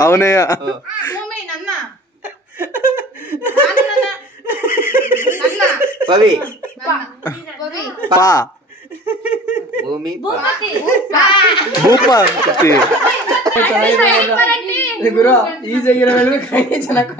ಅವನೇ ಪವಿ ಪಾ ಭೂಮಿ ಭೂಪತಿ ಗುರು ಈಜಿಯಾಗಿರೋ ಕೈ ಚೆನ್ನಾಗಿ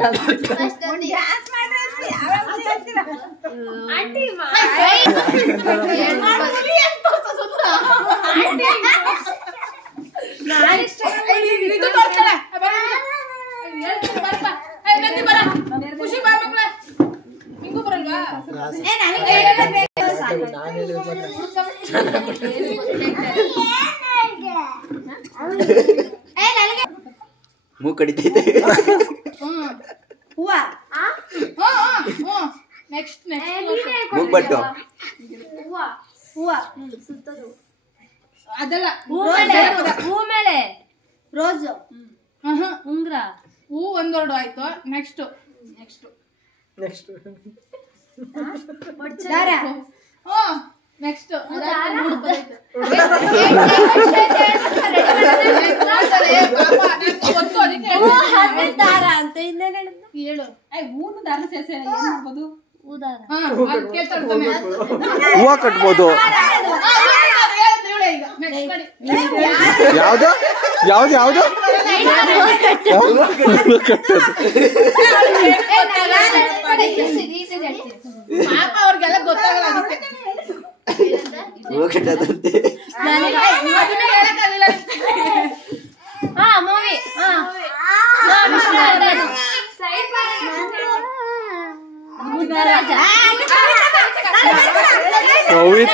ಮೂಗು ಕಡಿತೈತೆ. ಮೂಗ್ಬಟ್ಟು ಅದಲ್ಲ ಹೂ ಮೇಲೆ ರೋಜು ಉಂಗ್ರ ಹೂ ಒಂದೊರಡು ಆಯ್ತು. ನೆಕ್ಸ್ಟ್ ನೆಕ್ಸ್ಟ್ ದಾರ ನೆಕ್ಸ್ಟ್ ದಾರ ಅಂತ ಹಿಂದೆ ಹೇಳು ಹೂನು ದಾರ ಸೇರ್ಸಿ ಏನ್ ಮಾಡ್ಬೋದು ಹೂದಾರ ಹೂವ ಕಟ್ಬೋದು ಯಾವ್ದು ಯಾವ್ದು ಯಾವ್ದು ಪಾಪ ಅವ್ರಿಗೆಲ್ಲ ಗೊತ್ತಾಗಲ್ಲ ಹೂವ ಕಟ್ಟದಂತೆ ಮೂವಿ